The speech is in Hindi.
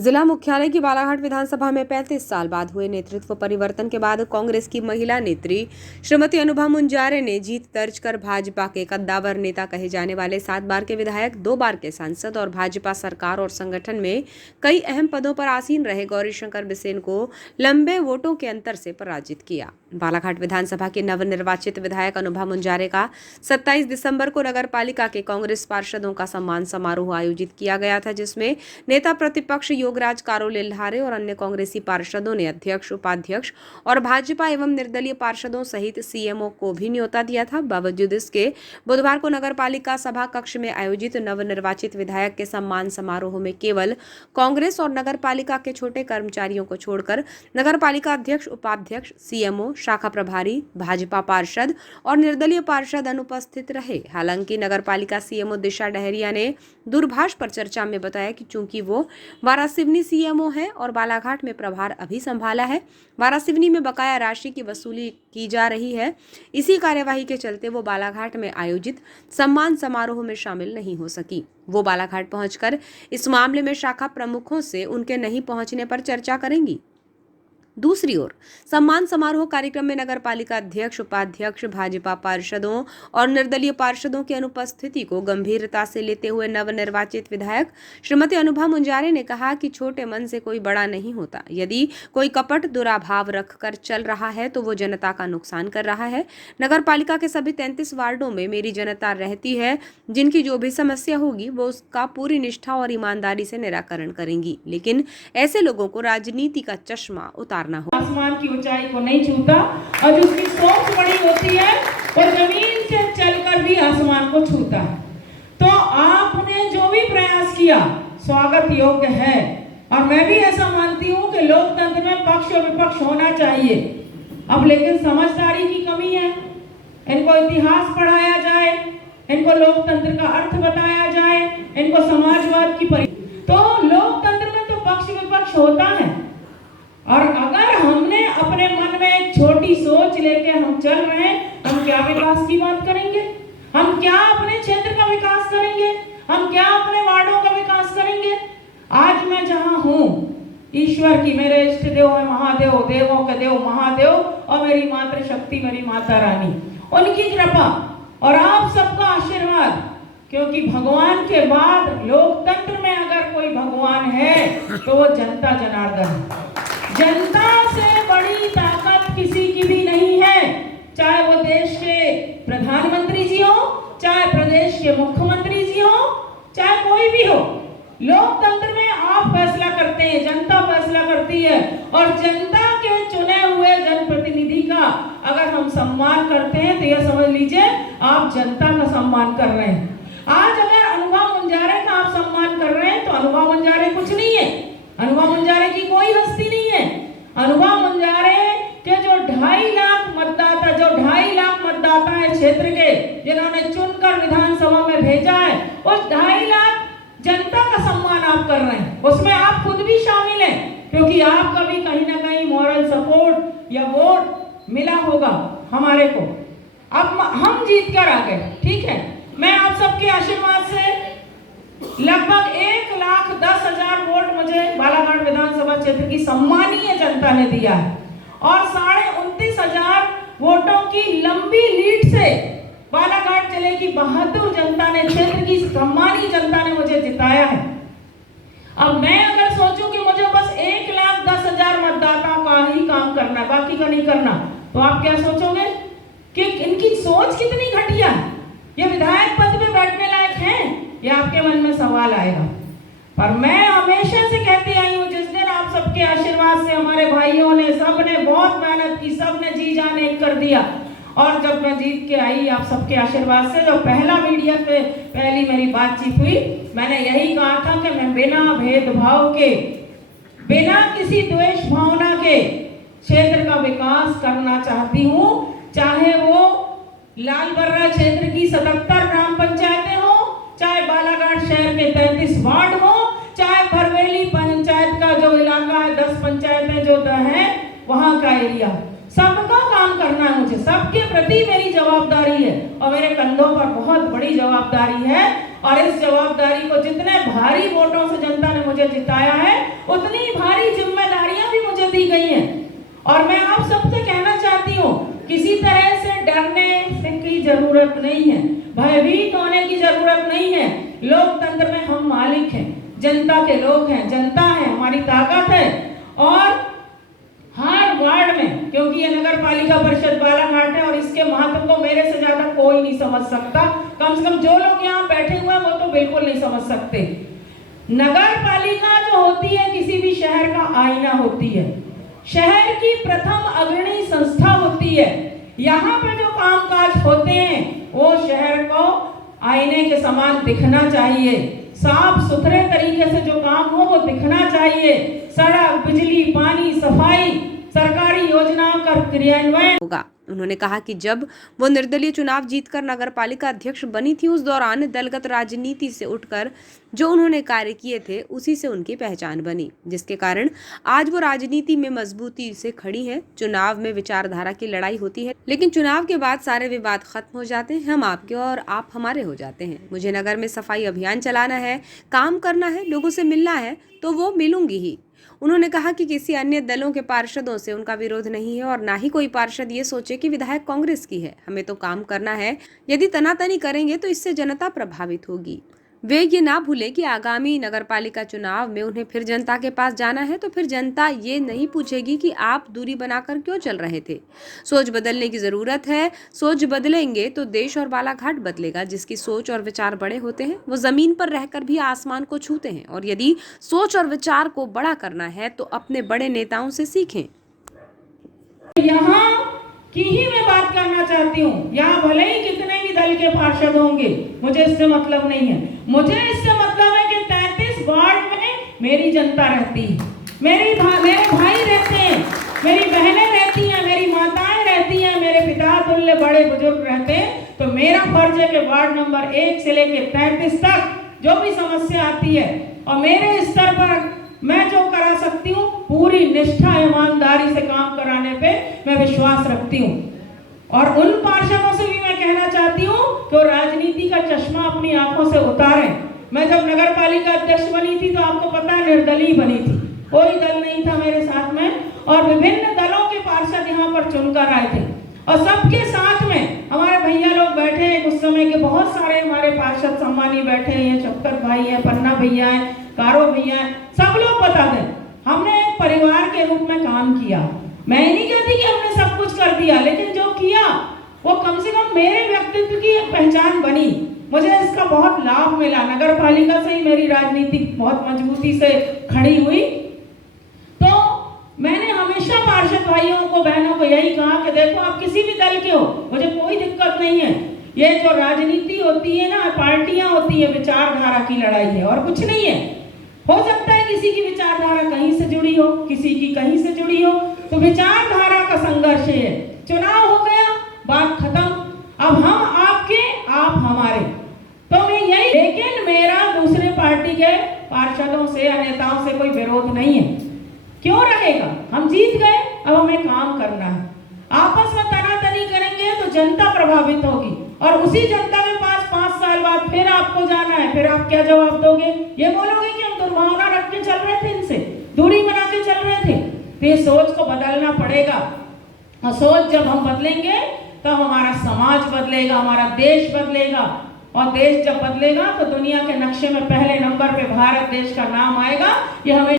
जिला मुख्यालय की बालाघाट विधानसभा में 35 साल बाद हुए नेतृत्व परिवर्तन के बाद कांग्रेस की महिला नेत्री श्रीमती अनुभा मुंजारे ने जीत दर्ज कर भाजपा के कद्दावर नेता कहे जाने वाले 7 बार के विधायक, 2 बार के सांसद और भाजपा सरकार और संगठन में कई अहम पदों पर आसीन रहे गौरीशंकर बिसेन को लंबे वोटों के अंतर से पराजित किया। बालाघाट विधानसभा के नवनिर्वाचित विधायक अनुभा मुंजारे का 27 दिसंबर को नगर पालिका के कांग्रेस पार्षदों का सम्मान समारोह आयोजित किया गया था, जिसमें नेता प्रतिपक्ष योगराज कारोलिल्हारे और अन्य कांग्रेसी पार्षदों ने अध्यक्ष, उपाध्यक्ष और भाजपा एवं निर्दलीय पार्षदों सहित सीएमओ को भी न्योता दिया था। बावजूद इसके बुधवार को नगर पालिका सभा कक्ष में आयोजित नवनिर्वाचित विधायक के सम्मान समारोह में केवल कांग्रेस और नगर पालिका के छोटे कर्मचारियों को छोड़कर नगर पालिका अध्यक्ष, उपाध्यक्ष, सीएमओ, शाखा प्रभारी, भाजपा पार्षद और निर्दलीय पार्षद अनुपस्थित रहे। हालांकि नगर पालिका सीएमओ दिशा डहरिया ने दूरभाष पर चर्चा में बताया कि चूंकि वो वारासिवनी सीएमओ है और बालाघाट में प्रभार अभी संभाला है, वारासिवनी में बकाया राशि की वसूली की जा रही है, इसी कार्यवाही के चलते वो बालाघाट में आयोजित सम्मान समारोह में शामिल नहीं हो सकी। वो बालाघाट पहुंचकर इस मामले में शाखा प्रमुखों से उनके नहीं पहुंचने पर चर्चा करेंगी। दूसरी ओर सम्मान समारोह कार्यक्रम में नगर पालिका अध्यक्ष, उपाध्यक्ष, भाजपा पार्षदों और निर्दलीय पार्षदों की अनुपस्थिति को गंभीरता से लेते हुए नवनिर्वाचित विधायक श्रीमती अनुभा मुंजारे ने कहा कि छोटे मन से कोई बड़ा नहीं होता। यदि कोई कपट दुराभाव रखकर चल रहा है तो वो जनता का नुकसान कर रहा है। नगर पालिका के सभी 33 वार्डों में मेरी जनता रहती है, जिनकी जो भी समस्या होगी वो उसका पूरी निष्ठा और ईमानदारी से निराकरण करेंगी, लेकिन ऐसे लोगों को राजनीति का चश्मा उतारना हो। आसमान की ऊंचाई को नहीं छूता और जिसकी सोच बड़ी होती है वो जमीन से चलकर भी आसमान को छूता है। तो आपने जो भी प्रयास किया स्वागत योग्य है और मैं भी ऐसा मानती हूँ कि लोकतंत्र में पक्ष और विपक्ष होना चाहिए। अब लेकिन समझदारी की कमी है। इनको इतिहास पढ़ाया जाए, इनको लोकतंत्र का अर्थ बताया जाए, इनको समाजवाद की तो लोकतंत्र में तो पक्ष विपक्ष होता है। और अगर हमने अपने मन में एक छोटी सोच लेके हम चल रहे हैं, हम क्या विकास की बात करेंगे? हम क्या अपने क्षेत्र का विकास करेंगे? हम क्या अपने वार्डों का विकास करेंगे? आज मैं जहां हूं, ईश्वर की, मेरे इष्ट देव है महादेव, देवों के देव महादेव और मेरी मातृशक्ति मेरी माता रानी, उनकी कृपा और आप सबका आशीर्वाद, क्योंकि भगवान के बाद लोकतंत्र में अगर कोई भगवान है तो वो जनता जनार्दन है। जनता से बड़ी ताकत किसी की भी नहीं है, चाहे वो देश के प्रधानमंत्री जी हो, चाहे प्रदेश के मुख्यमंत्री जी हो, चाहे कोई भी हो। लोकतंत्र में आप फैसला करते हैं, जनता फैसला करती है और जनता के चुने हुए जनप्रतिनिधि का अगर हम सम्मान करते हैं तो यह समझ लीजिए आप जनता का सम्मान कर रहे हैं। आज अगर अनुभा मुंजारे का आप सम्मान कर रहे हैं तो अनुभा मुंजारे कुछ नहीं है, अनुभा मुंजारे की कोई हस्ती नहीं है। अनुभा मुंजारे के जो 2.5 लाख मतदाता, जो 2.5 लाख मतदाता है क्षेत्र के, जिन्होंने चुनकर विधानसभा में भेजा है, उस 2.5 लाख जनता का सम्मान आप कर रहे हैं। उसमें आप खुद भी शामिल हैं, क्योंकि आपका भी कहीं ना कहीं मॉरल सपोर्ट या वोट मिला होगा हमारे को। अब हम जीत कर आ गए, ठीक है। मैं आप सबके आशीर्वाद से लगभग 1,10,000 वोट मुझे बालाघाट विधानसभा क्षेत्र की सम्मानीय जनता ने दिया है और 29,500 वोटों की लंबी लीड से बालाघाट जिले की बहादुर जनता ने, क्षेत्र की सम्मानीय जनता ने मुझे जिताया है। अब मैं अगर सोचूं कि मुझे बस 1,10,000 मतदाता का ही काम करना है, बाकी का नहीं करना, तो आप क्या सोचोगे कि इनकी सोच कितनी घटिया है? ये विधायक पद पे बैठने लायक हैं? ये आपके मन में सवाल आएगा। पर मैं हमेशा से कहती आई हूँ, जिस दिन आप सबके आशीर्वाद से हमारे भाइयों ने, सबने बहुत मेहनत की, सबने जी जान एक कर दिया और जब मैं जीत के आई आप सबके आशीर्वाद से, जो पहला मीडिया पे पहली मेरी बातचीत हुई, मैंने यही कहा था कि मैं बिना भेदभाव के, बिना किसी द्वेष भावना के क्षेत्र का विकास करना चाहती हूँ। चाहे वो लालबर्रा क्षेत्र की 77 ग्राम पंचायतें हो, चाहे बालाघाट शहर के 33 वार्ड हो, चाहे भरवेली पंचायत का जो इलाका है, 10 पंचायतें जो है वहां का एरिया, सबका काम करना है मुझे। सबके प्रति मेरी जवाबदारी है और मेरे कंधों पर बहुत बड़ी जवाबदारी है और इस जवाबदारी को जितने भारी वोटों से जनता ने मुझे जिताया है, उतनी भारी जिम्मेदारियां भी मुझे दी गई हैं। और मैं आप सबसे कहना चाहती हूँ, किसी तरह से डरने की जरूरत नहीं है, भयभीत होने की जरूरत नहीं है। लोकतंत्र में हम मालिक हैं, जनता के लोग हैं, जनता है हमारी ताकत है। और हर वार्ड में, क्योंकि ये नगर पालिका परिषद बालाघाट है और इसके महत्व को मेरे से ज्यादा कोई नहीं समझ सकता, कम से कम जो लोग यहाँ बैठे हुए हैं वो तो बिल्कुल नहीं समझ सकते। नगर पालिका जो होती है किसी भी शहर का आईना होती है, शहर की प्रथम अग्रणी संस्था होती है। यहाँ पे जो कामकाज होते हैं वो शहर को आईने के समान दिखना चाहिए, साफ सुथरे तरीके से जो काम हो वो दिखना चाहिए। सड़क, बिजली, पानी, सफाई, सरकारी योजनाओं का क्रियान्वयन होगा। उन्होंने कहा कि जब वो निर्दलीय चुनाव जीतकर नगरपालिका अध्यक्ष बनी थी, उस दौरान दलगत राजनीति से उठकर जो उन्होंने कार्य किए थे उसी से उनकी पहचान बनी, जिसके कारण आज वो राजनीति में मजबूती से खड़ी है। चुनाव में विचारधारा की लड़ाई होती है, लेकिन चुनाव के बाद सारे विवाद खत्म हो जाते हैं, हम आपके और आप हमारे हो जाते हैं। मुझे नगर में सफाई अभियान चलाना है, काम करना है, लोगों से मिलना है तो वो मिलूंगी ही। उन्होंने कहा कि किसी अन्य दलों के पार्षदों से उनका विरोध नहीं है और ना ही कोई पार्षद ये सोचे कि विधायक कांग्रेस की है। हमें तो काम करना है, यदि तनातनी करेंगे तो इससे जनता प्रभावित होगी। वे ये ना भूलें कि आगामी नगरपालिका चुनाव में उन्हें फिर जनता के पास जाना है, तो फिर जनता ये नहीं पूछेगी कि आप दूरी बनाकर क्यों चल रहे थे। सोच बदलने की जरूरत है, सोच बदलेंगे तो देश और बालाघाट बदलेगा। जिसकी सोच और विचार बड़े होते हैं वो जमीन पर रहकर भी आसमान को छूते हैं, और यदि सोच और विचार को बड़ा करना है तो अपने बड़े नेताओं से सीखें। यहाँ की ही मैं बात करना चाहती हूँ, यहाँ भले ही कितने भी दल के पार्षद होंगे, मुझे इससे मतलब नहीं है। मुझे इससे मतलब है कि 33 वार्ड में मेरी जनता रहती है, मेरे भाई रहते हैं, मेरी बहनें रहती हैं, मेरी माताएं रहती हैं, मेरे पिता तुल्य बड़े बुजुर्ग रहते हैं। तो मेरा फर्ज है कि वार्ड नंबर 1 से लेकर 33 तक जो भी समस्या आती है और मेरे स्तर पर मैं जो करा सकती हूँ, पूरी निष्ठा ईमानदारी से काम कराने पे मैं विश्वास रखती हूँ। और उन पार्षदों से भी मैं कहना चाहती हूँ कि वो राजनीति का चश्मा अपनी आंखों से उतारें। मैं जब नगर पालिका अध्यक्ष बनी थी तो आपको पता है निर्दलीय बनी थी, कोई दल नहीं था मेरे साथ में, और विभिन्न दलों के पार्षद यहाँ पर चुनकर आए थे और सबके साथ में हमारे भैया लोग बैठे हैं। उस समय के बहुत सारे हमारे पार्षद सम्मानी बैठे हैं, शफकत भाई हैं, पन्ना भैया हैं, कारो भैया हैं, सब लोग बता दें हमने एक परिवार के रूप में काम किया। मैं नहीं कहती कि हमने सब कुछ कर दिया, लेकिन जो किया वो कम से कम मेरे व्यक्तित्व की एक पहचान बनी, मुझे इसका बहुत लाभ मिला। नगर पालिका से ही मेरी राजनीति बहुत मजबूती से खड़ी हुई। तो मैंने हमेशा पार्षद भाइयों को, बहनों को यही कहा कि देखो आप किसी भी दल के हो, मुझे कोई दिक्कत नहीं है। ये जो राजनीति होती है ना, पार्टियां होती है, विचारधारा की लड़ाई है और कुछ नहीं है। हो सकता है किसी की विचारधारा कहीं से जुड़ी हो, किसी की कहीं से जुड़ी हो, तो विचारधारा का संघर्ष है। चुनाव हो गया, बात खत्म, अब हम आपके, आप हमारे। तो मैं यही, लेकिन मेरा दूसरे पार्टी के पार्षदों से या नेताओं से कोई विरोध नहीं है। क्यों रहेगा? हम जीत गए, अब हमें काम करना है। आपस में तनातनी करेंगे तो जनता प्रभावित होगी और उसी जनता के पास 5 साल बाद फिर आपको जाना है, फिर आप क्या जवाब दोगे? ये बोलोगे कि हम दुर्भावना रख के चल रहे थे, इनसे दूरी बना के चल रहे थे। तो ये सोच को बदलना पड़ेगा, और सोच जब हम बदलेंगे तब हमारा समाज बदलेगा, हमारा देश बदलेगा, और देश जब बदलेगा तो दुनिया के नक्शे में पहले नंबर पे भारत देश का नाम आएगा। ये हमें